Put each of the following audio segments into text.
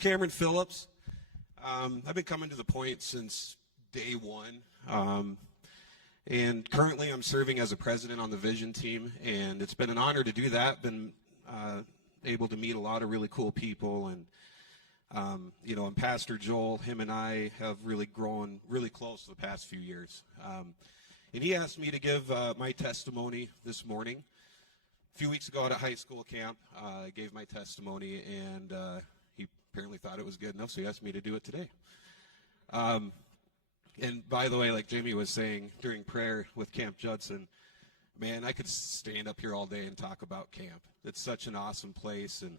Cameron Phillips. I've been coming to the point since day one. And currently I'm serving as a president on the vision team, and it's been an honor to do that. Been able to meet a lot of really cool people, and and Pastor Joel, him and I have really grown really close the past few years. And he asked me to give my testimony this morning. A few weeks ago at a high school camp, I gave my testimony, and he apparently thought it was good enough, so he asked me to do it today. And by the way, like Jamie was saying during prayer with Camp Judson, man, I could stand up here all day and talk about camp. It's such an awesome place. And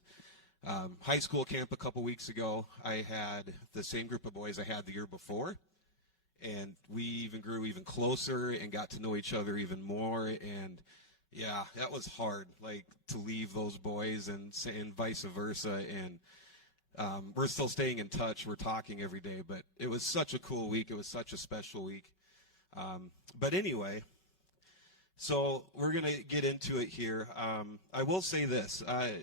high school camp a couple weeks ago, I had the same group of boys I had the year before. And we even grew even closer and got to know each other even more. And yeah, that was hard, like to leave those boys and vice versa. And we're still staying in touch. We're talking every day, but it was such a cool week. It was such a special week. But anyway, so we're going to get into it here. I will say this. The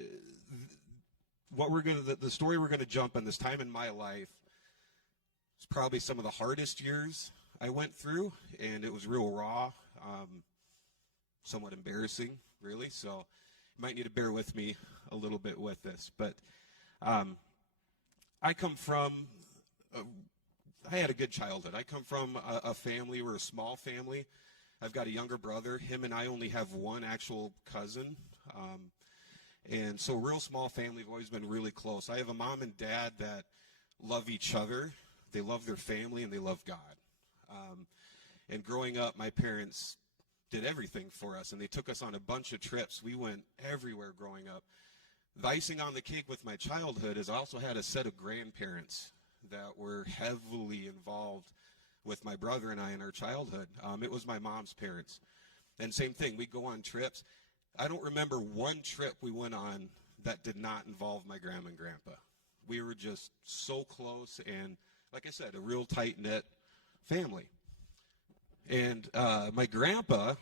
story we're going to jump on, this time in my life, it's probably some of the hardest years I went through, and it was real raw, somewhat embarrassing, really. So you might need to bear with me a little bit with this. But I had a good childhood. I come from a family, we're a small family. I've got a younger brother. Him and I only have one actual cousin. And so real small family. We've always been really close. I have a mom and dad that love each other. They love their family, and they love God. And growing up, my parents did everything for us, and they took us on a bunch of trips. We went everywhere growing up. The icing on the cake with my childhood is I also had a set of grandparents that were heavily involved with my brother and I in our childhood. It was my mom's parents. And same thing, we'd go on trips. I don't remember one trip we went on that did not involve my grandma and grandpa. We were just so close, and like I said, a real tight-knit family. And my grandpa,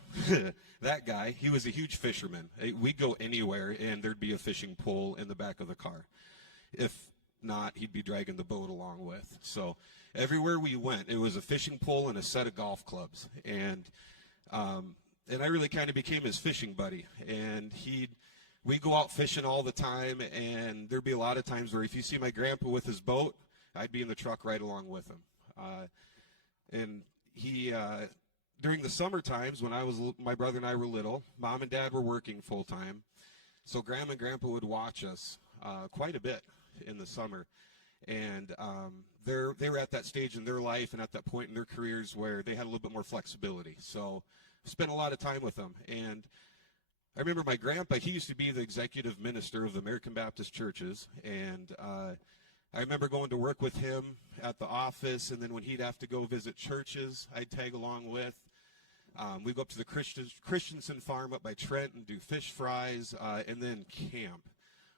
that guy, he was a huge fisherman. We'd go anywhere, and there'd be a fishing pole in the back of the car. If not, he'd be dragging the boat along with. So everywhere we went, it was a fishing pole and a set of golf clubs. And I really kind of became his fishing buddy. And we'd go out fishing all the time, and there'd be a lot of times where if you see my grandpa with his boat, I'd be in the truck right along with him. And he, during the summer times when my brother and I were little, mom and dad were working full time. So grandma and grandpa would watch us quite a bit in the summer. And they were at that stage in their life and at that point in their careers where they had a little bit more flexibility. So I spent a lot of time with them. And I remember my grandpa, he used to be the executive minister of the American Baptist churches. And I remember going to work with him at the office, and then when he'd have to go visit churches, I'd tag along with. We'd go up to the Christensen farm up by Trent and do fish fries, and then camp.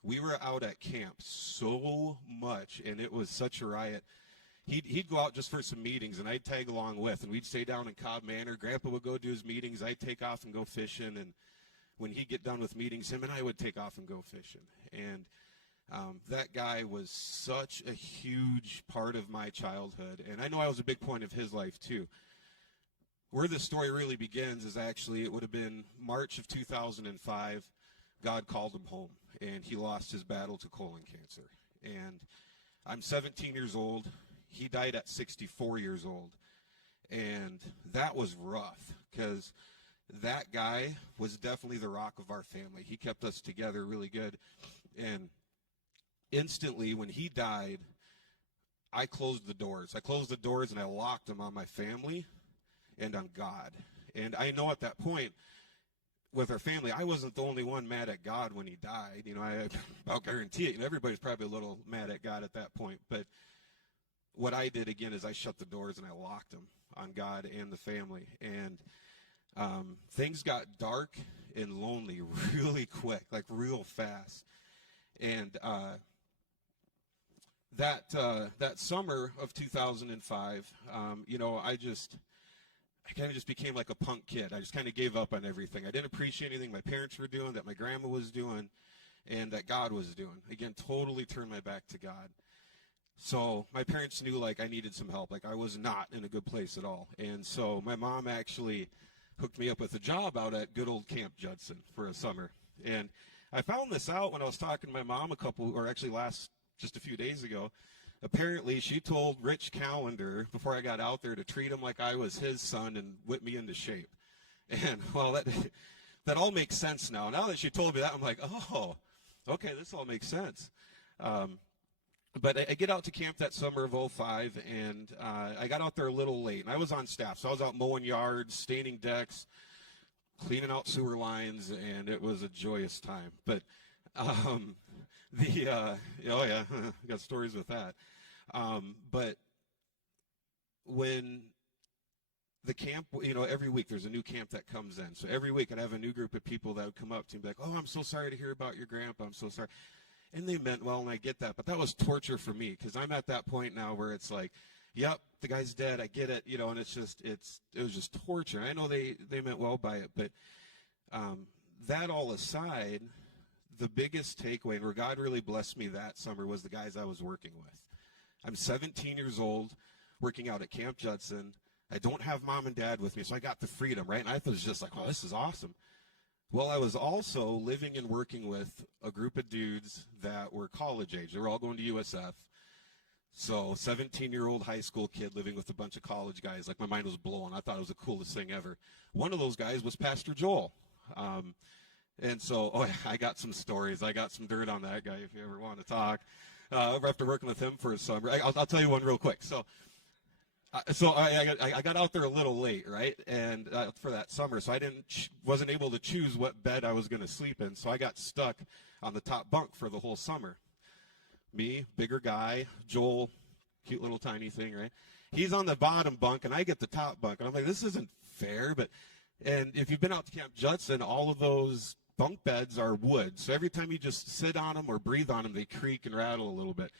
We were out at camp so much, and it was such a riot. He'd go out just for some meetings, and I'd tag along with, and we'd stay down in Cobb Manor. Grandpa would go do his meetings. I'd take off and go fishing, and when he'd get done with meetings, him and I would take off and go fishing. And that guy was such a huge part of my childhood, and I know I was a big point of his life too. Where this story really begins is actually, it would have been March of 2005. God called him home, and he lost his battle to colon cancer. And I'm 17 years old. He died at 64 years old. And that was rough, because that guy was definitely the rock of our family. He kept us together really good. And instantly, when he died, I closed the doors. I closed the doors and I locked them on my family and on God. And I know at that point, with our family, I wasn't the only one mad at God when he died. I'll guarantee it. Everybody's probably a little mad at God at that point. But what I did, again, is I shut the doors and I locked them on God and the family. And things got dark and lonely really quick, like real fast. And that summer of 2005, I kind of just became like a punk kid. I just kind of gave up on everything. I didn't appreciate anything my parents were doing, that my grandma was doing, and that God was doing. Again, totally turned my back to God. So my parents knew like I needed some help. Like I was not in a good place at all. And so my mom actually hooked me up with a job out at good old Camp Judson for a summer. And I found this out when I was talking to my mom just a few days ago. Apparently she told Rich Callender before I got out there to treat him like I was his son and whip me into shape. And well, that all makes sense now. Now that she told me that, I'm like, oh, okay, this all makes sense. But I get out to camp that summer of '05, and I got out there a little late. And I was on staff, so I was out mowing yards, staining decks, cleaning out sewer lines, and it was a joyous time. But oh yeah, got stories with that. But when the camp, every week there's a new camp that comes in. So every week I'd have a new group of people that would come up to me and be like, oh, I'm so sorry to hear about your grandpa. I'm so sorry. And they meant well, and I get that. But that was torture for me because I'm at that point now where it's like, yep, the guy's dead. I get it, and it was just torture. I know they meant well by it. But that all aside, the biggest takeaway, and where God really blessed me that summer, was the guys I was working with. I'm 17 years old, working out at Camp Judson. I don't have mom and dad with me, so I got the freedom, right? And I thought it was just like, wow, this is awesome. Well, I was also living and working with a group of dudes that were college age. They were all going to USF. So 17-year-old high school kid living with a bunch of college guys. Like, my mind was blown. I thought it was the coolest thing ever. One of those guys was Pastor Joel. And so I got some stories. I got some dirt on that guy if you ever want to talk. After working with him for a summer. I'll tell you one real quick. So I got out there a little late, right? And for that summer, so I wasn't able to choose what bed I was going to sleep in. So I got stuck on the top bunk for the whole summer. Me, bigger guy, Joel, cute little tiny thing, right? He's on the bottom bunk, and I get the top bunk. And I'm like, this isn't fair. And if you've been out to Camp Judson, all of those bunk beds are wood. So every time you just sit on them or breathe on them, they creak and rattle a little bit.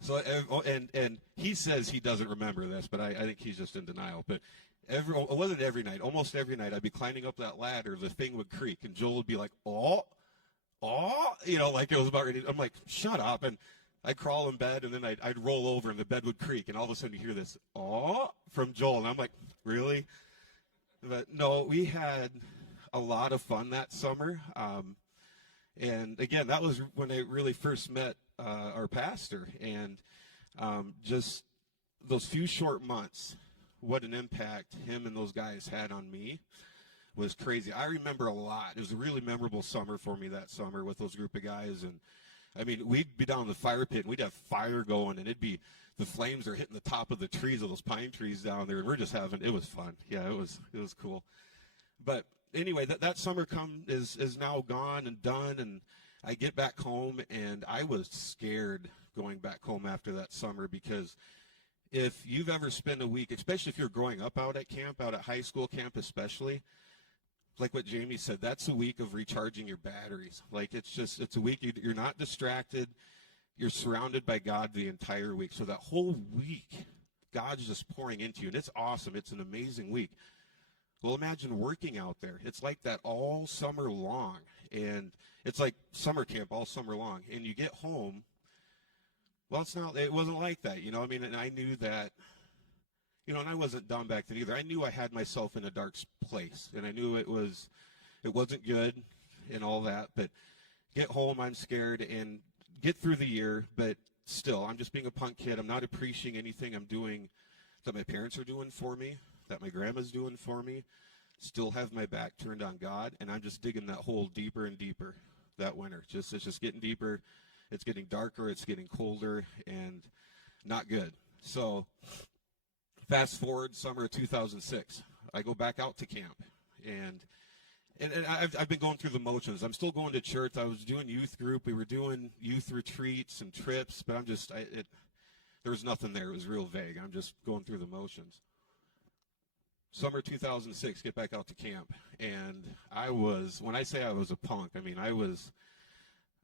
So and he says he doesn't remember this, but I think he's just in denial. But it wasn't every night. Almost every night, I'd be climbing up that ladder. The thing would creak, and Joel would be like, oh, like it was about ready. I'm like, shut up. And I'd crawl in bed, and then I'd roll over, and the bed would creak, and all of a sudden you hear this, oh, from Joel. And I'm like, really? But no, we had a lot of fun that summer. And again, that was when I really first met our pastor, and just those few short months, what an impact him and those guys had on me was crazy. I remember a lot. It was a really memorable summer for me that summer with those group of guys. And I mean, we'd be down in the fire pit, and we'd have fire going, and the flames are hitting the top of the trees, of those pine trees down there, and we're just it was fun. Yeah, it was cool. But anyway, that summer is now gone and done, and I get back home, and I was scared going back home after that summer, because if you've ever spent a week, especially if you're growing up out at camp, out at high school camp especially, like what Jamie said, that's a week of recharging your batteries. Like, it's a week you're not distracted. You're surrounded by God the entire week. So that whole week, God's just pouring into you, and it's awesome. It's an amazing week. Well, imagine working out there. It's like that all summer long, and it's like summer camp all summer long. And you get home, well, it wasn't like that, I mean, and I knew that, and I wasn't dumb back then either. I knew I had myself in a dark place, and I knew it wasn't good and all that. But get home, I'm scared, and get through the year, but still, I'm just being a punk kid. I'm not appreciating anything I'm doing that my parents are doing for me, that my grandma's doing for me. Still have my back turned on God, and I'm just digging that hole deeper and deeper that winter. It's just getting deeper. It's getting darker. It's getting colder, and not good. So fast forward summer of 2006. I go back out to camp, and I've been going through the motions. I'm still going to church. I was doing youth group. We were doing youth retreats and trips, but there was nothing there. It was real vague. I'm just going through the motions. Summer 2006, get back out to camp, and when I say I was a punk, I mean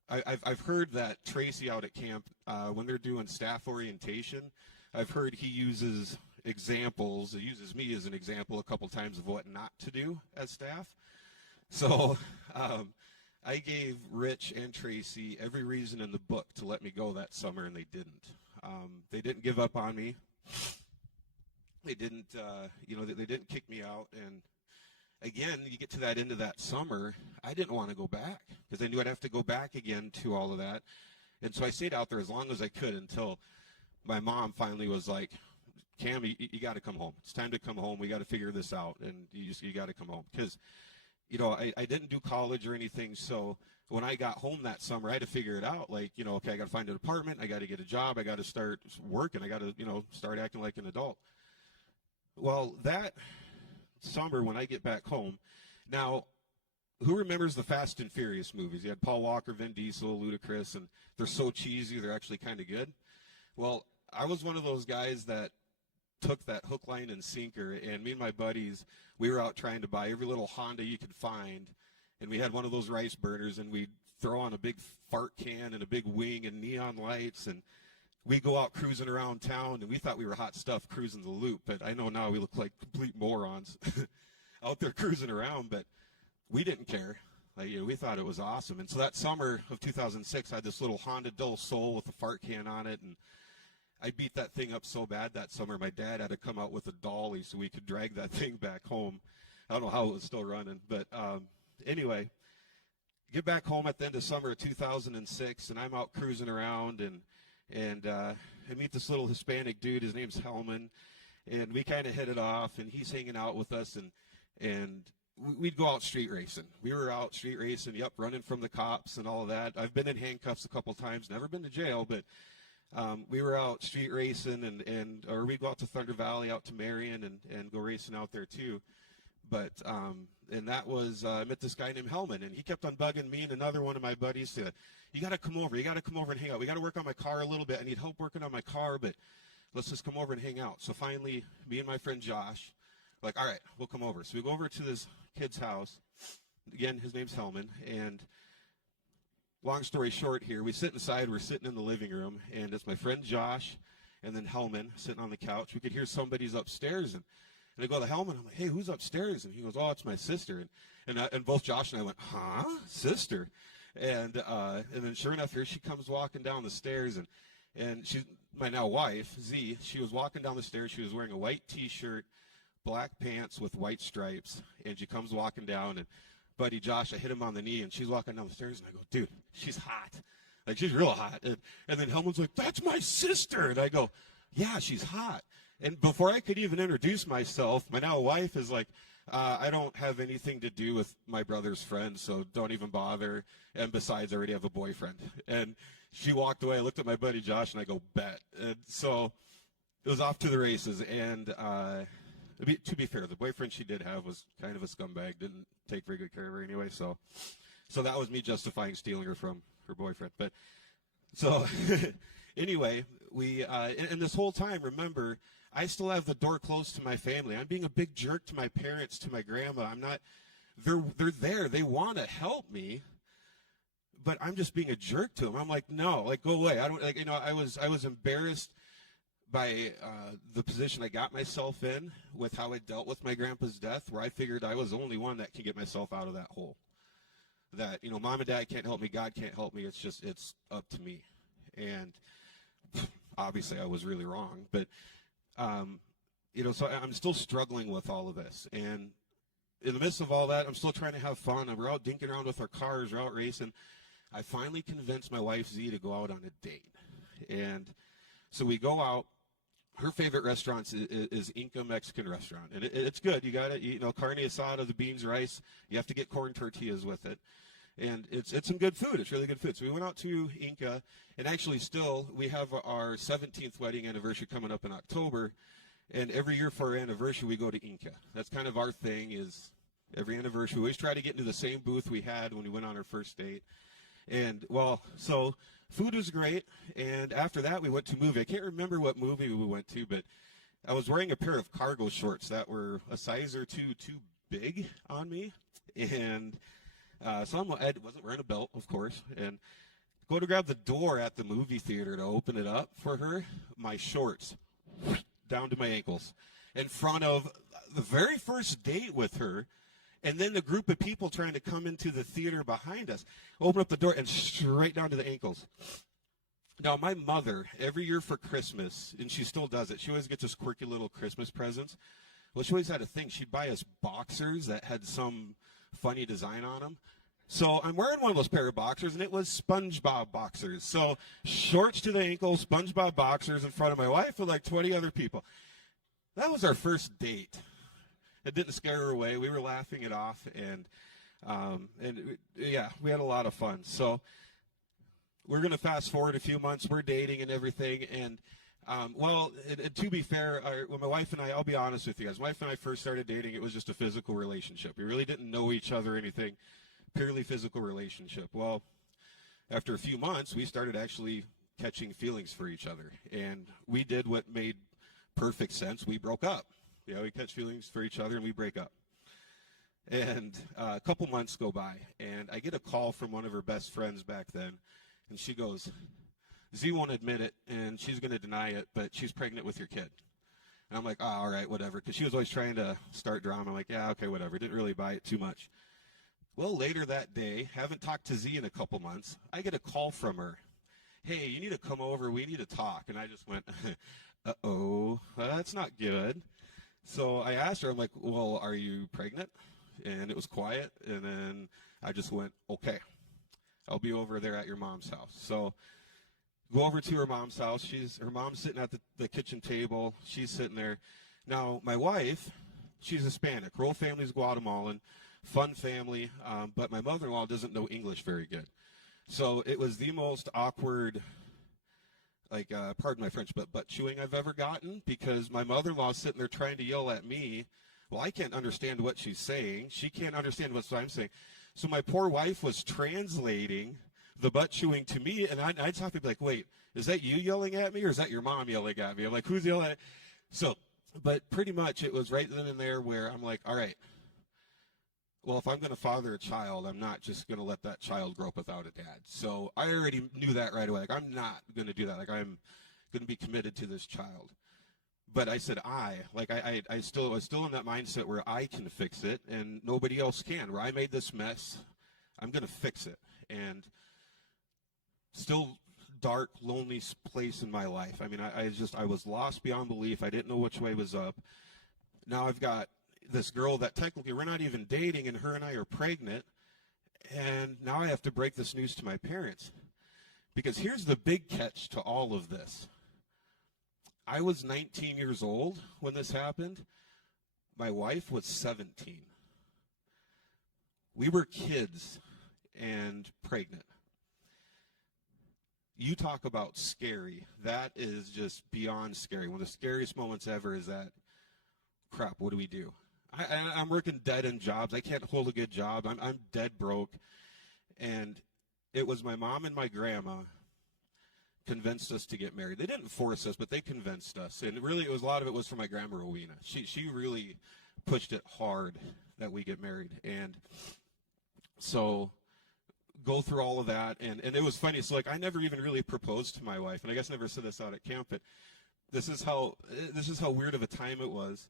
I've heard that Tracy out at camp, when they're doing staff orientation, I've heard he uses examples. He uses me as an example a couple times of what not to do as staff. So I gave Rich and Tracy every reason in the book to let me go that summer, and they didn't. They didn't give up on me. They didn't, they didn't kick me out. And again, you get to that end of that summer, I didn't want to go back because I knew I'd have to go back again to all of that. And so I stayed out there as long as I could until my mom finally was like, Cam, you got to come home. It's time to come home. We got to figure this out, and you got to come home. Because, I didn't do college or anything, so when I got home that summer, I had to figure it out. Like, okay, I got to find an apartment. I got to get a job. I got to start working. I got to, start acting like an adult. Well, that summer when I get back home, now, who remembers the Fast and Furious movies? You had Paul Walker, Vin Diesel, Ludacris, and they're so cheesy, they're actually kind of good. Well, I was one of those guys that took that hook, line, and sinker, and me and my buddies, we were out trying to buy every little Honda you could find, and we had one of those rice burners, and we'd throw on a big fart can and a big wing and neon lights, and we go out cruising around town, and we thought we were hot stuff cruising the loop, but I know now we look like complete morons out there cruising around, but we didn't care. We thought it was awesome. And so that summer of 2006, I had this little Honda Del Sol with a fart can on it, and I beat that thing up so bad that summer, my dad had to come out with a dolly so we could drag that thing back home. I don't know how it was still running, but anyway, get back home at the end of summer of 2006, and I'm out cruising around, and I meet this little Hispanic dude. His name's Hellman, and we kind of hit it off, and he's hanging out with us, and we'd go out street racing. We were out street racing, running from the cops and all of that. I've been in handcuffs a couple times, never been to jail, but we were out street racing, or we'd go out to Thunder Valley, out to Marion, and go racing out there too. But and that was I met this guy named Hellman, and he kept on bugging me and another one of my buddies to, you got to come over and hang out. We got to work on my car a little bit. I need help working on my car, but let's just come over and hang out. So finally, me and my friend Josh, like, all right, we'll come over. So we go over to this kid's house. Again, his name's Hellman, and long story short here, we sit inside, we're sitting in the living room, and it's my friend Josh and then Hellman sitting on the couch. We could hear somebody's upstairs, and I go to Hellman, I'm like, hey, who's upstairs? And he goes, oh, it's my sister. And both Josh and I went, huh? Sister? And then sure enough, here she comes walking down the stairs, and she's my now wife, Z, she was walking down the stairs. She was wearing a white T-shirt, black pants with white stripes, and she comes walking down, and buddy Josh, I hit him on the knee, and she's walking down the stairs, and I go, dude, she's hot. Like, she's real hot. And then Hellman's like, that's my sister. And I go, yeah, she's hot. And before I could even introduce myself, my now wife is like, I don't have anything to do with my brother's friends, so don't even bother. And besides, I already have a boyfriend. And she walked away. I looked at my buddy Josh, and I go, bet. And so it was off to the races. And to be fair, the boyfriend she did have was kind of a scumbag, didn't take very good care of her anyway. So that was me justifying stealing her from her boyfriend. But so anyway, we and this whole time, remember, I still have the door closed to my family. I'm being a big jerk to my parents, to my grandma. I'm not. They're there. They want to help me, but I'm just being a jerk to them. I'm like, no, like, go away. I don't like. I was embarrassed by the position I got myself in with how I dealt with my grandpa's death, where I figured I was the only one that can get myself out of that hole. That, mom and dad can't help me, God can't help me, it's up to me. And obviously I was really wrong, but, so I'm still struggling with all of this. And in the midst of all that, I'm still trying to have fun, and we're out dinking around with our cars, we're out racing. I finally convinced my wife, Z, to go out on a date. And so we go out. Her favorite restaurant is Inca Mexican restaurant, and it's good. You got it, carne asada, the beans, rice. You have to get corn tortillas with it, and it's some good food. It's really good food. So we went out to Inca, and actually still we have our 17th wedding anniversary coming up in October, and every year for our anniversary we go to Inca. That's kind of our thing. Is every anniversary we always try to get into the same booth we had when we went on our first date, and so. Food was great, and after that we went to a movie. I can't remember what movie we went to, but I was wearing a pair of cargo shorts that were a size or two too big on me, and so I wasn't wearing a belt, of course, and go to grab the door at the movie theater to open it up for her. My shorts down to my ankles in front of the very first date with her. And then the group of people trying to come into the theater behind us, open up the door, and straight down to the ankles. Now, my mother, every year for Christmas, and she still does it, she always gets us quirky little Christmas presents. Well, she always had a thing. She'd buy us boxers that had some funny design on them. So I'm wearing one of those pair of boxers, and it was SpongeBob boxers. So shorts to the ankle, SpongeBob boxers in front of my wife with like 20 other people. That was our first date. It didn't scare her away. We were laughing it off, and yeah, we had a lot of fun. So we're going to fast forward a few months. We're dating and everything, and and to be fair, when my wife and I, I'll be honest with you guys, my wife and I first started dating, it was just a physical relationship. We really didn't know each other or anything, purely physical relationship. Well, after a few months, we started actually catching feelings for each other, and we did what made perfect sense. We broke up. Yeah, we catch feelings for each other, and we break up. And a couple months go by, and I get a call from one of her best friends back then, and she goes, Z won't admit it, and she's going to deny it, but she's pregnant with your kid. And I'm like, oh, all right, whatever, because she was always trying to start drama. I'm like, yeah, okay, whatever. Didn't really buy it too much. Well, later that day, haven't talked to Z in a couple months, I get a call from her. Hey, you need to come over. We need to talk. And I just went, uh-oh, that's not good. So I asked her, I'm like, well, are you pregnant? And it was quiet, and then I just went, okay, I'll be over there at your mom's house. So go over to her mom's house. Her mom's sitting at the kitchen table. She's sitting there. Now, my wife, she's Hispanic. Her whole family's Guatemalan, fun family, but my mother-in-law doesn't know English very good. So it was the most awkward, pardon my French, but butt chewing I've ever gotten, because my mother-in-law's sitting there trying to yell at me. Well, I can't understand what she's saying. She can't understand what I'm saying. So my poor wife was translating the butt chewing to me, and I'd have to be like, wait, is that you yelling at me, or is that your mom yelling at me? I'm like, who's yelling at me? So, but pretty much it was right then and there where I'm like, all right, well, if I'm going to father a child, I'm not just going to let that child grow up without a dad. So I already knew that right away. Like, I'm not going to do that. Like, I'm going to be committed to this child. But I said I was still in that mindset where I can fix it and nobody else can. Where I made this mess, I'm going to fix it. And still dark, lonely place in my life. I mean, I was lost beyond belief. I didn't know which way was up. Now I've got this girl that technically we're not even dating, and her and I are pregnant. And now I have to break this news to my parents. Because here's the big catch to all of this. I was 19 years old when this happened. My wife was 17. We were kids and pregnant. You talk about scary. That is just beyond scary. One of the scariest moments ever is that, crap, what do we do? I'm working dead-end jobs. I can't hold a good job. I'm dead broke. And it was my mom and my grandma convinced us to get married. They didn't force us, but they convinced us. And really, a lot of it was from my grandma Rowena. She really pushed it hard that we get married. And so go through all of that. And it was funny. So, I never even really proposed to my wife. And I guess I never said this out at camp, but this is how weird of a time it was.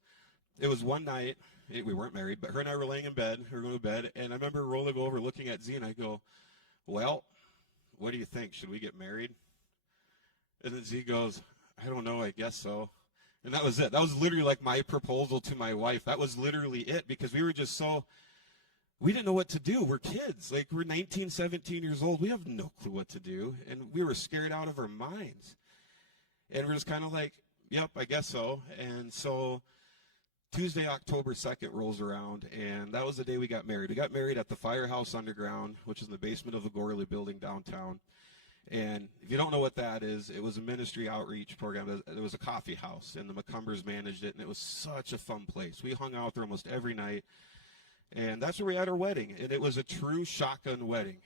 It was one night. We weren't married, but her and I were laying in bed. We were going to bed. And I remember rolling over, looking at Z, and I go, well, what do you think? Should we get married? And then Z goes, I don't know, I guess so. And that was it. That was literally like my proposal to my wife. That was literally it, because we were just we didn't know what to do. We're kids. We're 19, 17 years old. We have no clue what to do. And we were scared out of our minds. And we're just kind of like, yep, I guess so. And so Tuesday, October 2nd rolls around, and that was the day we got married. We got married at the Firehouse Underground, which is in the basement of the Gorley building downtown. And if you don't know what that is, it was a ministry outreach program. It was a coffee house, and the McCumbers managed it, and it was such a fun place. We hung out there almost every night, and that's where we had our wedding. And it was a true shotgun wedding.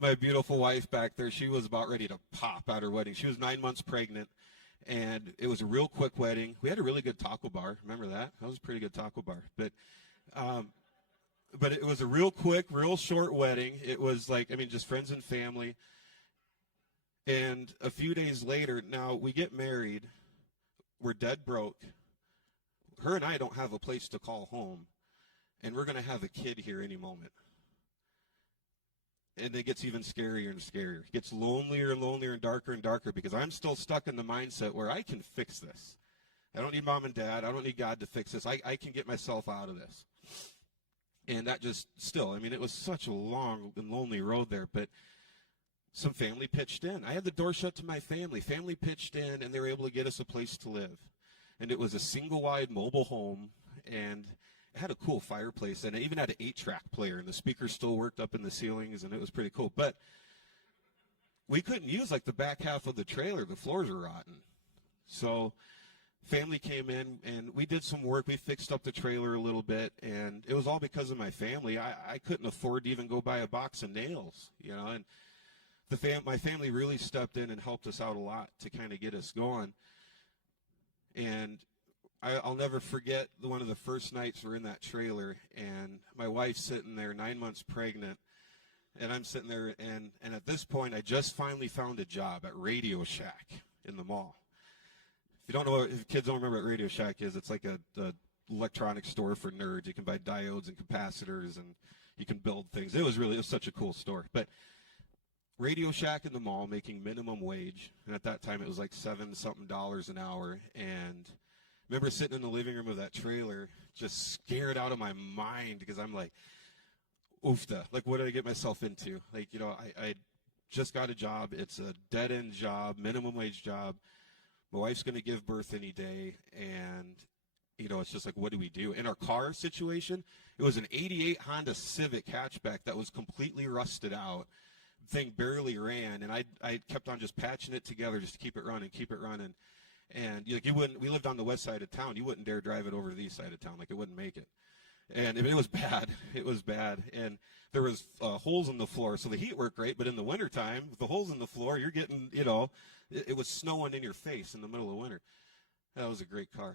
My beautiful wife back there, she was about ready to pop at her wedding. She was 9 months pregnant, and it was a real quick wedding. We had a really good taco bar. Remember that? That was a pretty good taco bar. But it was a real quick, real short wedding. It was just friends and family. And a few days later, now we get married. We're dead broke. Her and I don't have a place to call home. And we're going to have a kid here any moment. and it gets even scarier and scarier. It gets lonelier and lonelier and darker because I'm still stuck in the mindset where I can fix this. I don't need mom and dad. I don't need God to fix this. I can get myself out of this. And that just still, I mean, it was such a long and lonely road there, but some family pitched in. I had the door shut to my family. Family pitched in, and they were able to get us a place to live. And it was a single-wide mobile home, and it had a cool fireplace, and it even had an 8-track player, and the speakers still worked up in the ceilings, and it was pretty cool. But we couldn't use, like, the back half of the trailer. The floors were rotten. So family came in, and we did some work. We fixed up the trailer a little bit, and it was all because of my family. I couldn't afford to even go buy a box of nails, you know, and my family really stepped in and helped us out a lot to kind of get us going. And I'll never forget one of the first nights we're in that trailer, and my wife's sitting there 9 months pregnant, and I'm sitting there, and at this point I just finally found a job at Radio Shack in the mall. If you don't know, if kids don't remember what Radio Shack is, it's like a electronic store for nerds. You can buy diodes and capacitors, and you can build things. It was such a cool store. But Radio Shack in the mall, making minimum wage, and at that time it was like $7-something an hour. And I remember sitting in the living room of that trailer, just scared out of my mind because I'm like, oofta, like what did I get myself into? Like, you know, I just got a job. It's a dead-end job, minimum wage job. My wife's going to give birth any day, and, you know, it's just like, what do we do? In our car situation, it was an 88 Honda Civic hatchback that was completely rusted out. Thing barely ran, and I kept on just patching it together just to keep it running. And like, we lived on the west side of town. You wouldn't dare drive it over to the east side of town. Like, it wouldn't make it. And it was bad. It was bad. And there was holes in the floor, so the heat worked great, but in the wintertime, with the holes in the floor, you're getting, you know, it was snowing in your face in the middle of winter. That was a great car.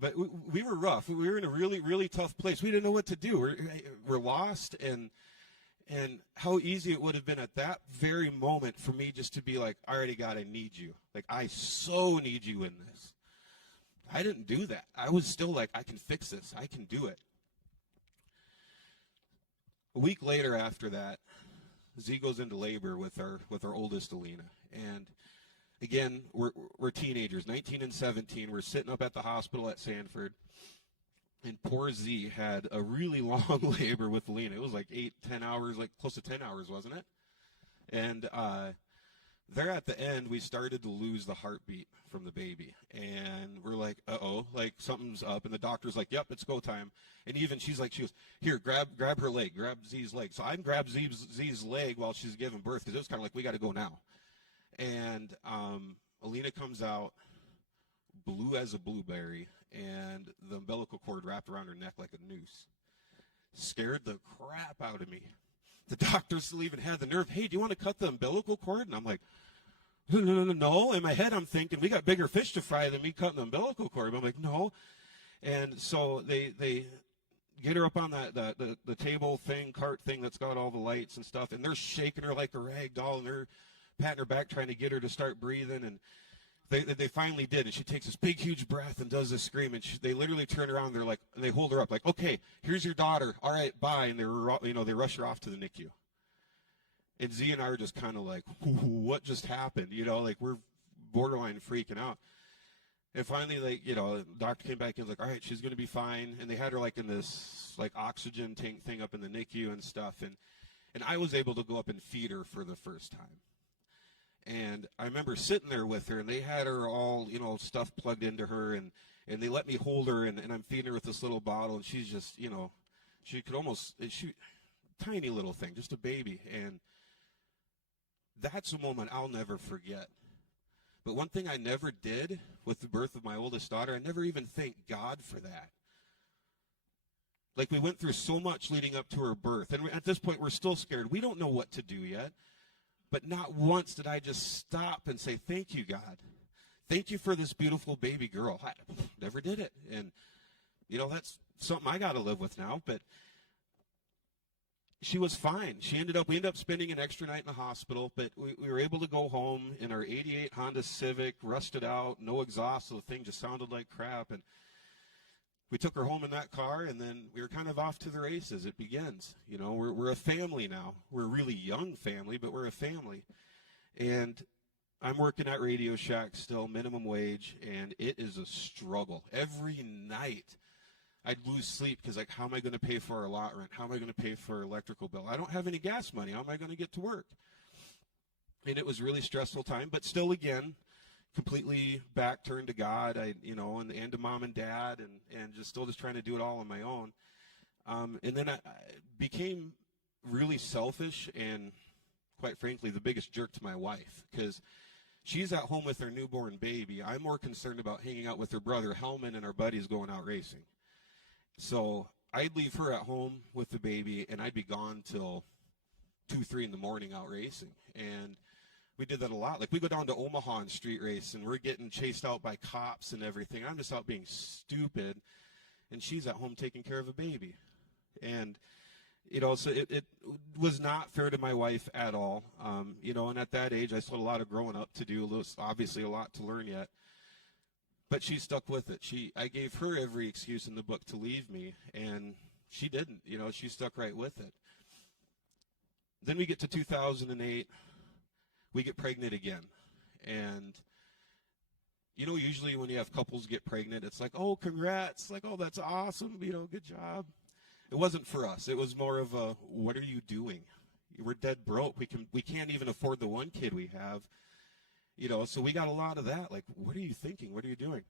But we were rough. We were in a really, really tough place. We didn't know what to do. We're lost, and how easy it would have been at that very moment for me just to be like, all right, God, I need you. Like, I so need you in this. I didn't do that. I was still like, I can fix this. I can do it. A week later after that, Z goes into labor with our oldest, Alina. And again, we're teenagers, 19 and 17. We're sitting up at the hospital at Sanford. And poor Z had a really long labor with Alina. It was like 8-10 hours, like close to 10 hours, wasn't it? And there at the end, we started to lose the heartbeat from the baby. And we're like, uh-oh, like something's up. And the doctor's like, yep, it's go time. And even she goes, here, grab her leg, grab Z's leg. So I grabbed Z's leg while she's giving birth because it was kind of like, we got to go now. And Alina comes out, blue as a blueberry, and the umbilical cord wrapped around her neck like a noose. Scared the crap out of me. The doctor still even had the nerve, hey, do you want to cut the umbilical cord? And I'm like, no. In my head, I'm thinking, we got bigger fish to fry than me cutting the umbilical cord. But I'm like, no. And so they get her up on the table thing, cart thing that's got all the lights and stuff, and they're shaking her like a rag doll, and they're patting her back, trying to get her to start breathing, and they finally did, and she takes this big, huge breath and does this scream, and they literally turn around, and they hold her up, like, okay, here's your daughter, all right, bye, and they rush her off to the NICU. And Z and I are just kind of like, what just happened? You know, like, we're borderline freaking out. And finally, like, you know, the doctor came back and was like, all right, she's going to be fine. And they had her, like, in this, like, oxygen tank thing up in the NICU and stuff. And I was able to go up and feed her for the first time. And I remember sitting there with her, and they had her all, you know, stuff plugged into her, and they let me hold her, and I'm feeding her with this little bottle, and she's just, you know, she could almost, tiny little thing, just a baby. And that's a moment I'll never forget. But one thing I never did with the birth of my oldest daughter, I never even thanked God for that. Like, we went through so much leading up to her birth, and at this point we're still scared. We don't know what to do yet. But not once did I just stop and say, thank you, God. Thank you for this beautiful baby girl. I never did it. And, you know, that's something I got to live with now. But she was fine. We ended up spending an extra night in the hospital. But we were able to go home in our 88 Honda Civic, rusted out, no exhaust, so the thing just sounded like crap. And we took her home in that car, and then we were kind of off to the races. It begins. You know, we're a family now. We're a really young family, but we're a family. And I'm working at Radio Shack still, minimum wage, and it is a struggle. Every night I'd lose sleep because, like, how am I going to pay for our lot rent? How am I going to pay for our electrical bill? I don't have any gas money. How am I going to get to work? And it was a really stressful time, but still, again, completely back turned to God, and to mom and dad, and just still just trying to do it all on my own. And then I became really selfish and, quite frankly, the biggest jerk to my wife, because she's at home with her newborn baby. I'm more concerned about hanging out with her brother Hellman and our buddies going out racing. So I'd leave her at home with the baby, and I'd be gone till 2, 3 in the morning out racing. And we did that a lot. Like, we go down to Omaha and street race, and we're getting chased out by cops and everything. I'm just out being stupid, and she's at home taking care of a baby. And, so it was not fair to my wife at all. And at that age, I still had a lot of growing up to do, obviously a lot to learn yet. But she stuck with it. I gave her every excuse in the book to leave me, and she didn't. She stuck right with it. Then we get to 2008. We get pregnant again. And, usually when you have couples get pregnant, it's like, oh, congrats. Like, oh, that's awesome. Good job. It wasn't for us. It was more of a, what are you doing? We're dead broke. We can't even afford the one kid we have. So we got a lot of that. Like, what are you thinking? What are you doing?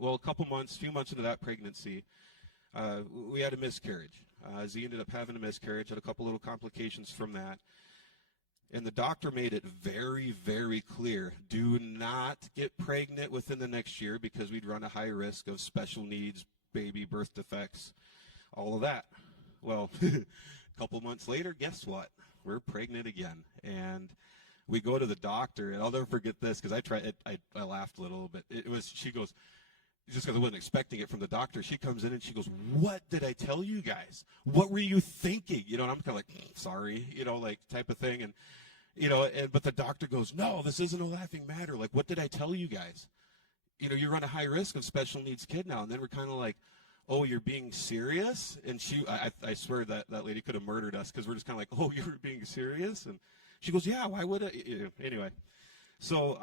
Well, a few months into that pregnancy, we had a miscarriage. Z ended up having a miscarriage, had a couple little complications from that. And the doctor made it very, very clear, do not get pregnant within the next year because we'd run a high risk of special needs, baby, birth defects, all of that. Well, a couple months later, guess what? We're pregnant again. And we go to the doctor, and I'll never forget this because I laughed a little bit. She goes, just because I wasn't expecting it from the doctor, she comes in and she goes, what did I tell you guys? What were you thinking? And I'm kind of like, sorry, type of thing. And, but the doctor goes, no, this isn't a laughing matter. Like, what did I tell you guys? You run a high risk of special needs kid now. And then we're kind of like, oh, you're being serious? And I swear that lady could have murdered us because we're just kind of like, oh, you were being serious? And she goes, yeah, why would I? Anyway, so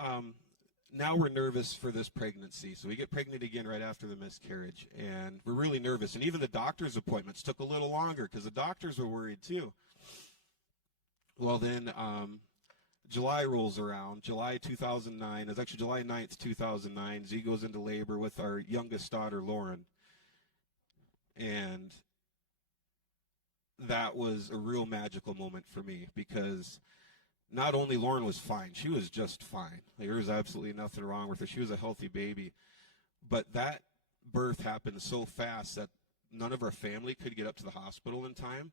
now we're nervous for this pregnancy. So we get pregnant again right after the miscarriage, and we're really nervous. And even the doctor's appointments took a little longer because the doctors were worried too. Well, then July rolls around, July 2009. It's actually July 9th, 2009. Z goes into labor with our youngest daughter, Lauren. And that was a real magical moment for me because not only Lauren was fine, she was just fine. Like, there was absolutely nothing wrong with her. She was a healthy baby. But that birth happened so fast that none of our family could get up to the hospital in time.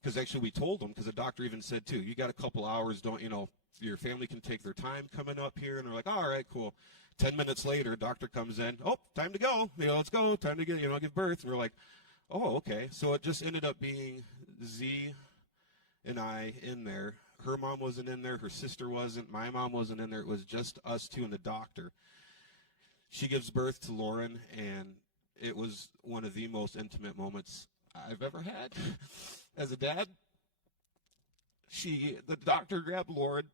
Because actually we told them, because the doctor even said, too, you got a couple hours, your family can take their time coming up here. And they're like, all right, cool. 10 minutes later, doctor comes in, oh, time to go. Let's go. Time to give birth. And we're like, oh, okay. So it just ended up being Z and I in there. Her mom wasn't in there. Her sister wasn't. My mom wasn't in there. It was just us two and the doctor. She gives birth to Lauren, and it was one of the most intimate moments I've ever had as a dad. The doctor grabbed Lauren,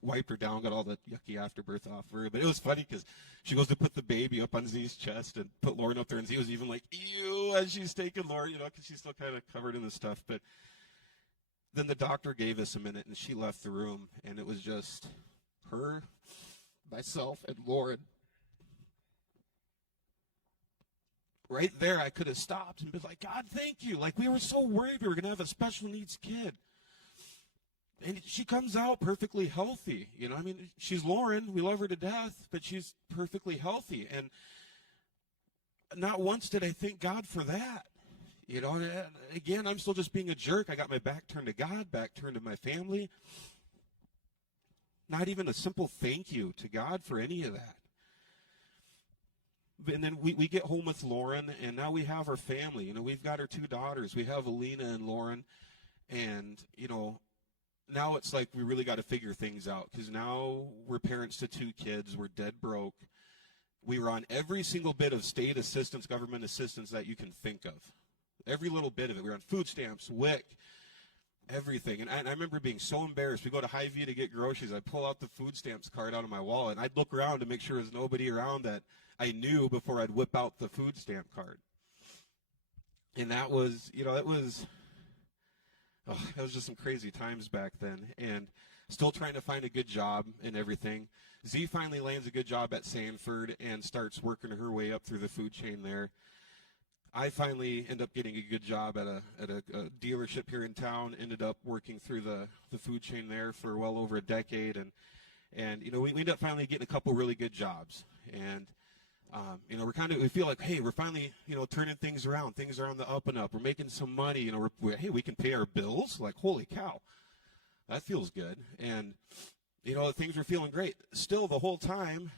wiped her down, got all the yucky afterbirth off her. But it was funny because she goes to put the baby up on Z's chest and put Lauren up there, and Z was even like, ew, as she's taking Lauren, because she's still kind of covered in the stuff. But then the doctor gave us a minute, and she left the room, and it was just her, myself, and Lauren. Right there, I could have stopped and been like, God, thank you. Like, we were so worried we were going to have a special needs kid. And she comes out perfectly healthy. She's Lauren. We love her to death, but she's perfectly healthy. And not once did I thank God for that. Again, I'm still just being a jerk. I got my back turned to God, back turned to my family. Not even a simple thank you to God for any of that. And then we get home with Lauren, and now we have our family. We've got our 2 daughters. We have Alina and Lauren. And, now it's like we really got to figure things out because now we're parents to 2 kids. We're dead broke. We were on every single bit of state assistance, government assistance that you can think of. Every little bit of it. We were on food stamps, WIC, everything. And I remember being so embarrassed. We go to Hy-Vee to get groceries. I pull out the food stamps card out of my wallet, and I'd look around to make sure there's nobody around that I knew before I'd whip out the food stamp card. And that was, that was just some crazy times back then. And still trying to find a good job and everything. Z finally lands a good job at Sanford and starts working her way up through the food chain there. I finally end up getting a good job at a dealership here in town. Ended up working through the food chain there for well over a decade, and we ended up finally getting a couple really good jobs. And we feel like, hey, we're finally turning things around. Things are on the up and up. We're making some money. Hey, we can pay our bills. Like, holy cow, that feels good. And things were feeling great. Still, the whole time.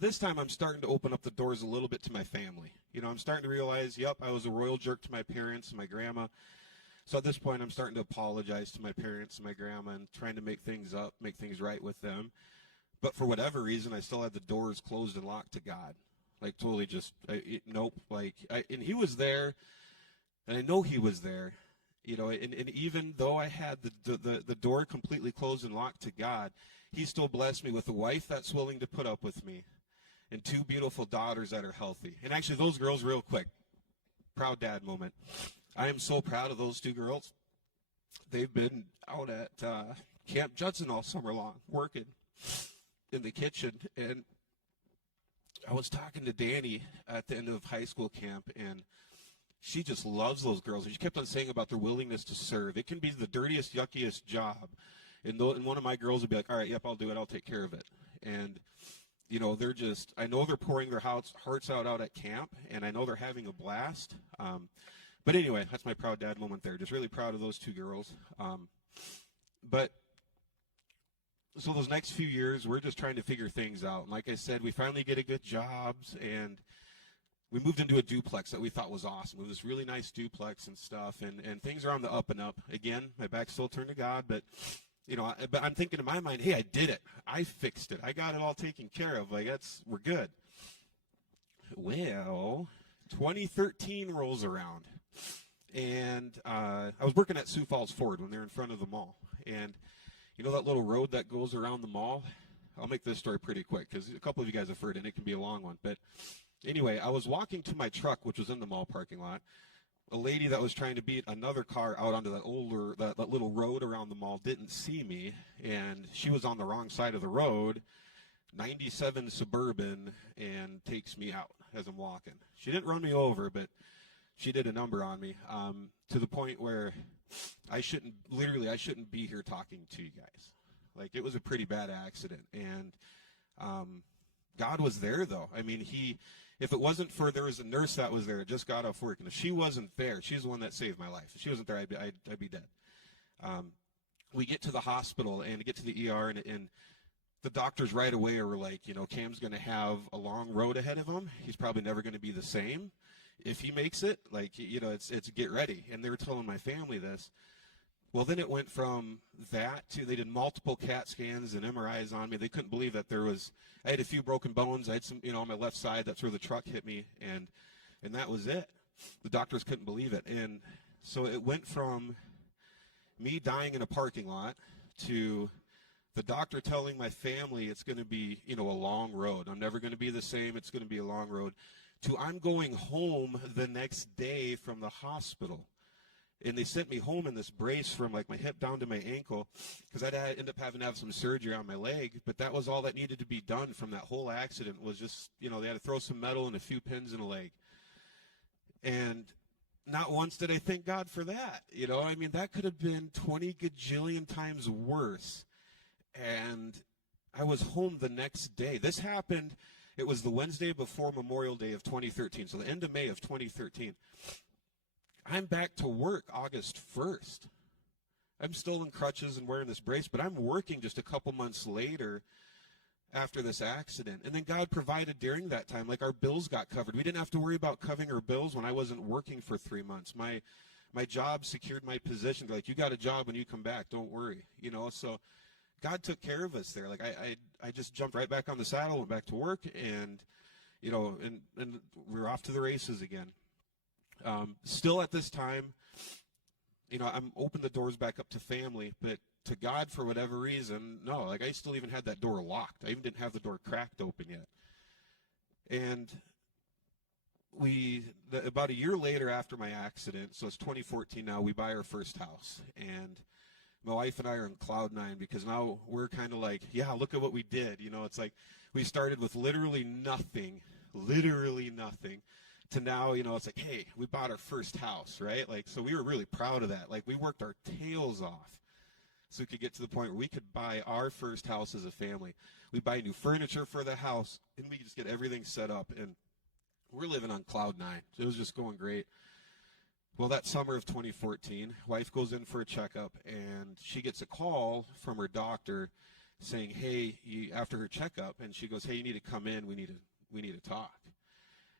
This time I'm starting to open up the doors a little bit to my family. I'm starting to realize, yep, I was a royal jerk to my parents and my grandma. So at this point, I'm starting to apologize to my parents and my grandma and trying to make things up, make things right with them. But for whatever reason, I still had the doors closed and locked to God. Like, totally just, nope. And he was there, and I know he was there. And even though I had the door completely closed and locked to God, he still blessed me with a wife that's willing to put up with me and 2 beautiful daughters that are healthy. And actually, those girls, real quick, proud dad moment. I am so proud of those 2 girls. They've been out at Camp Judson all summer long, working in the kitchen. And I was talking to Danny at the end of high school camp, and she just loves those girls. And she kept on saying about their willingness to serve. It can be the dirtiest, yuckiest job. And one of my girls would be like, all right, yep, I'll do it. I'll take care of it. And, they're just, I know they're pouring their hearts out at camp, and I know they're having a blast. But anyway, that's my proud dad moment there. Just really proud of those 2 girls. But so those next few years, we're just trying to figure things out. And like I said, we finally get a good jobs, and we moved into a duplex that we thought was awesome. It was this really nice duplex and stuff, and things are on the up and up. Again, my back's still turned to God, but but I'm thinking in my mind, hey, I did it. I fixed it. I got it all taken care of. We're good. Well, 2013 rolls around, and I was working at Sioux Falls Ford when they're in front of the mall. And that little road that goes around the mall? I'll make this story pretty quick because a couple of you guys have heard it, and it can be a long one. But anyway, I was walking to my truck, which was in the mall parking lot. A lady that was trying to beat another car out onto that little road around the mall didn't see me, and she was on the wrong side of the road, 97 Suburban, and takes me out as I'm walking. She didn't run me over, but she did a number on me, to the point where I shouldn't be here talking to you guys. It was a pretty bad accident, and God was there, though. I mean, if it wasn't for, there was a nurse that was there, just got off work, and if she wasn't there, she's the one that saved my life. If she wasn't there, I'd be dead. We get to the hospital and get to the ER, and the doctors right away are like, Cam's going to have a long road ahead of him. He's probably never going to be the same. If he makes it, it's get ready. And they were telling my family this. Well, then it went from that to, they did multiple CAT scans and MRIs on me. They couldn't believe that I had a few broken bones. I had some, on my left side, that's where the truck hit me, and that was it. The doctors couldn't believe it. And so it went from me dying in a parking lot to the doctor telling my family it's going to be, a long road. I'm never going to be the same. It's going to be a long road. To I'm going home the next day from the hospital. And they sent me home in this brace from my hip down to my ankle because I'd end up having to have some surgery on my leg. But that was all that needed to be done from that whole accident was just, they had to throw some metal and a few pins in a leg. And not once did I thank God for that. That could have been 20 gajillion times worse. And I was home the next day. This happened, it was the Wednesday before Memorial Day of 2013, so the end of May of 2013. I'm back to work August 1st. I'm still in crutches and wearing this brace, but I'm working just a couple months later after this accident. And then God provided during that time, our bills got covered. We didn't have to worry about covering our bills when I wasn't working for 3 months. My job secured my position. They're like, you got a job when you come back, don't worry. So God took care of us there. Like I just jumped right back on the saddle, went back to work, and and we're off to the races again. Still at this time, I'm open the doors back up to family, but to God, for whatever reason, no. Like I still even had that door locked. I even didn't have the door cracked open yet. And about a year later after my accident, so it's 2014 now, we buy our first house. And my wife and I are in cloud nine because now we're kind of like, yeah, look at what we did. It's like we started with literally nothing, to now, it's like, hey, we bought our first house, right? Like, so we were really proud of that. Like, we worked our tails off so we could get to the point where we could buy our first house as a family. We buy new furniture for the house, and we just get everything set up, and we're living on cloud nine. It was just going great. Well, that summer of 2014, wife goes in for a checkup, and she gets a call from her doctor saying, hey, after her checkup, and she goes, hey, you need to come in. We need to talk.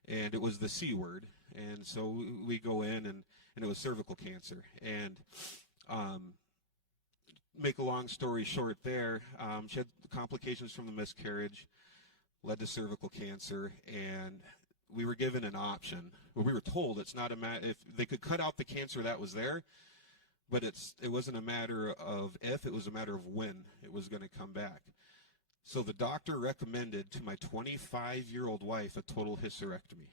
And it was the C word. And so we go in, and it was cervical cancer. And make a long story short there, she had complications from the miscarriage, led to cervical cancer, and we were given an option. Well, we were told it's not a matter if they could cut out the cancer that was there, but it wasn't a matter of if, it was a matter of when it was going to come back. So the doctor recommended to my 25-year-old wife a total hysterectomy.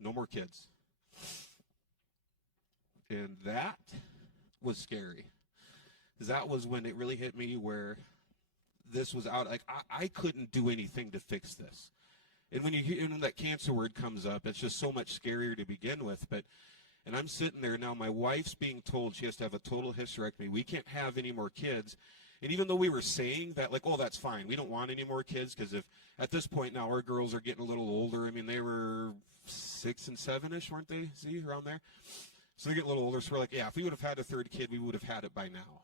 No more kids. And that was scary. That was when it really hit me where this was out. Like I couldn't do anything to fix this. And when that cancer word comes up, it's just so much scarier to begin with. And I'm sitting there now, my wife's being told she has to have a total hysterectomy. We can't have any more kids. And even though we were saying that, like, oh, that's fine, we don't want any more kids, because if at this point now our girls are getting a little older. I mean, they were 6 and 7-ish, weren't they? See, around there. So they get a little older. So we're like, yeah, if we would have had a third kid, we would have had it by now,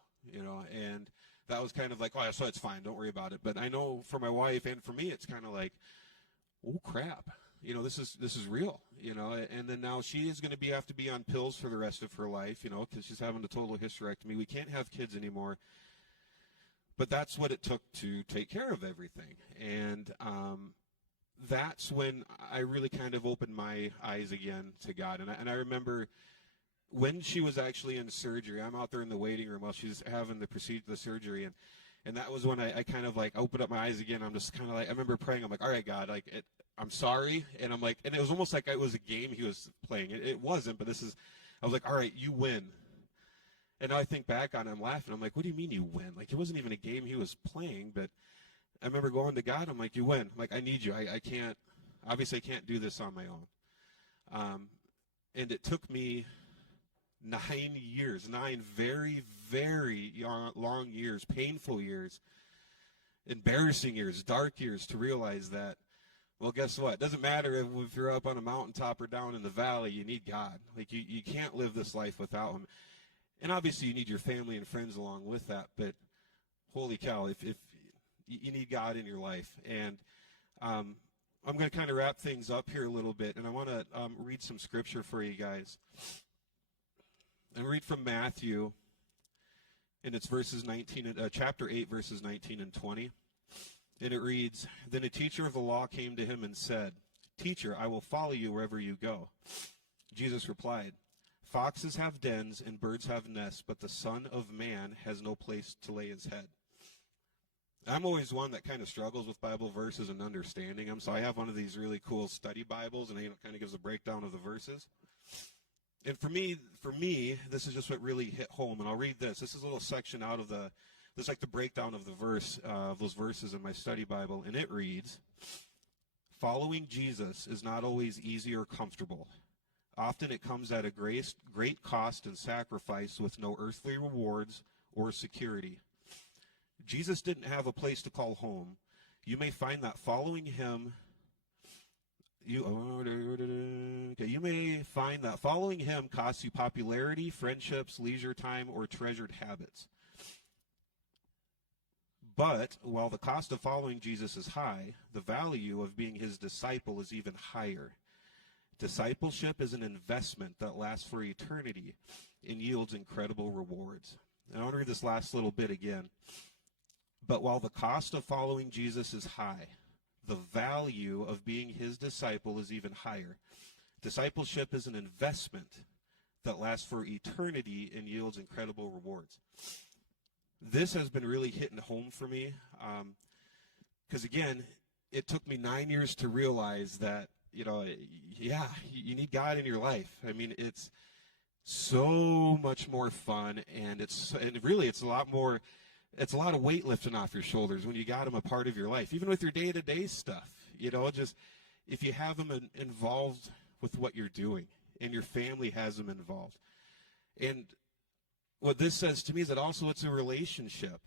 And that was kind of like, oh, so it's fine, don't worry about it. But I know for my wife and for me, it's kind of like, oh crap, this is real, And then now she is going to have to be on pills for the rest of her life, because she's having a total hysterectomy. We can't have kids anymore. But that's what it took to take care of everything. And that's when I really kind of opened my eyes again to God. And I remember when she was actually in surgery, I'm out there in the waiting room while she's having the surgery. And that was when I kind of like opened up my eyes again. I'm just kind of like, I remember praying. I'm like, all right, God, I'm sorry. And I'm like, and it was almost like it was a game he was playing. It wasn't, but I was like, all right, you win. And now I think back on it, I'm laughing. I'm like, what do you mean you win? Like, it wasn't even a game he was playing, but I remember going to God. I'm like, you win. I'm like, I need you. I can't, obviously I can't do this on my own. And it took me 9 years, 9 very, very long years, painful years, embarrassing years, dark years to realize that, well, guess what? It doesn't matter if you're up on a mountaintop or down in the valley, you need God. Like, you can't live this life without him. And obviously you need your family and friends along with that, but holy cow, if you need God in your life. And I'm going to kind of wrap things up here a little bit, and I want to read some scripture for you guys. And read from Matthew, and it's chapter 8, verses 19 and 20. And it reads, Then a teacher of the law came to him and said, Teacher, I will follow you wherever you go. Jesus replied, Foxes have dens and birds have nests, but the Son of Man has no place to lay his head. I'm always one that kind of struggles with Bible verses and understanding them, so I have one of these really cool study Bibles, and it kind of gives a breakdown of the verses. And for me, this is just what really hit home, and I'll read this. This is a little section out of this is like the breakdown of the verse, of those verses in my study Bible, and it reads, Following Jesus is not always easy or comfortable. Often it comes at a great cost and sacrifice with no earthly rewards or security. Jesus didn't have a place to call home. You may find that following him costs you popularity, friendships, leisure time, or treasured habits. But while the cost of following Jesus is high, the value of being his disciple is even higher. Discipleship is an investment that lasts for eternity and yields incredible rewards. And I want to read this last little bit again. But while the cost of following Jesus is high, the value of being his disciple is even higher. Discipleship is an investment that lasts for eternity and yields incredible rewards. This has been really hitting home for me because, again, it took me 9 years to realize that, you need God in your life. I mean, it's so much more fun, and it's a lot of weight lifting off your shoulders when you got him a part of your life, even with your day-to-day stuff. Just if you have him involved with what you're doing, and your family has him involved. And what this says to me is that also it's a relationship.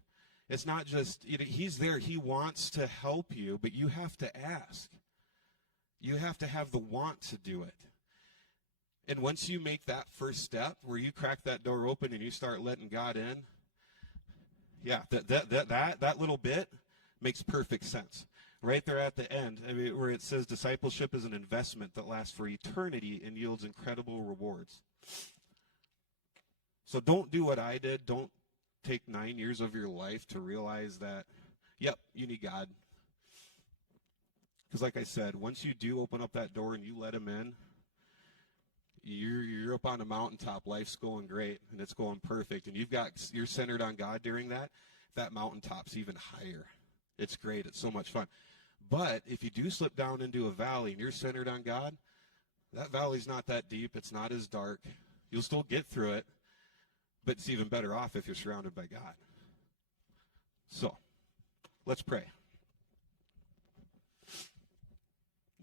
It's not just, he's there, he wants to help you, but you have to ask. You have to have the want to do it. And once you make that first step where you crack that door open and you start letting God in, that little bit makes perfect sense. Right there at the end, where it says discipleship is an investment that lasts for eternity and yields incredible rewards. So don't do what I did. Don't take 9 years of your life to realize that, yep, you need God. Because like I said, once you do open up that door and you let him in, you're up on a mountaintop. Life's going great, and it's going perfect. And you're centered on God during that mountaintop's even higher. It's great. It's so much fun. But if you do slip down into a valley and you're centered on God, that valley's not that deep. It's not as dark. You'll still get through it, but it's even better off if you're surrounded by God. So, let's pray.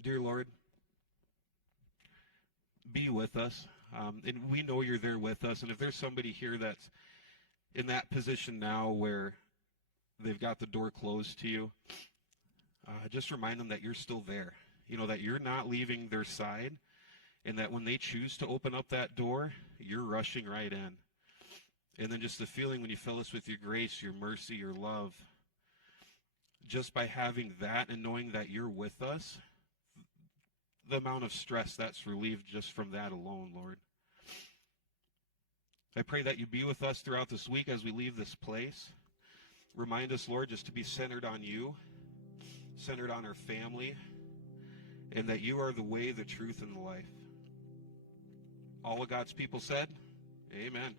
Dear Lord, be with us. And we know you're there with us. And if there's somebody here that's in that position now where they've got the door closed to you, just remind them that you're still there. That you're not leaving their side, and that when they choose to open up that door, you're rushing right in. And then just the feeling when you fill us with your grace, your mercy, your love, just by having that and knowing that you're with us, the amount of stress that's relieved just from that alone, Lord. I pray that you be with us throughout this week as we leave this place. Remind us, Lord, just to be centered on you, centered on our family, and that you are the way, the truth, and the life. All of God's people said, amen.